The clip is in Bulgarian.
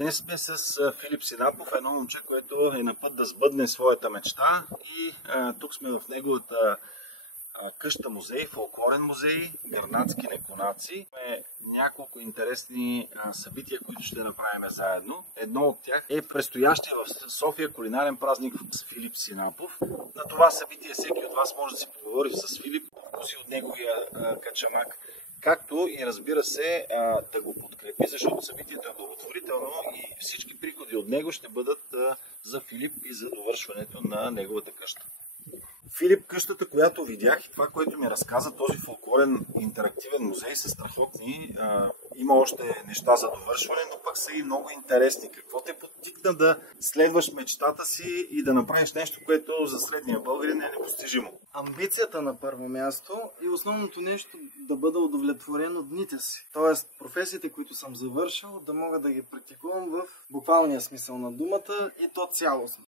Днес сме с Филип Синапов, едно момче, което е на път да сбъдне своята мечта и тук сме в неговата къща музей, фолклорен музей, гърнацки неконаци. Имаме няколко интересни събития, които ще направим заедно. Едно от тях е предстоящия в София кулинарен празник с Филип Синапов. На това събитие всеки от вас може да си поговори с Филип, вкуси от неговия качамак, както и разбира се да го подкрепи, защото събитието е благотворително и всички приходи от него ще бъдат за Филип и за довършването на неговата къща. Филип, къщата, която видях и това, което ми разказа, този фолклорен интерактивен музей са страхотни. Има още неща за довършване, но пък са и много интересни. Какво те подтикна да следваш мечтата си и да направиш нещо, което за средния българин е непостижимо? Амбицията на първо място и основното нещо да бъда удовлетворен от дните си. Тоест, професиите, които съм завършил, да мога да ги практикувам в буквалния смисъл на думата и то цялостно.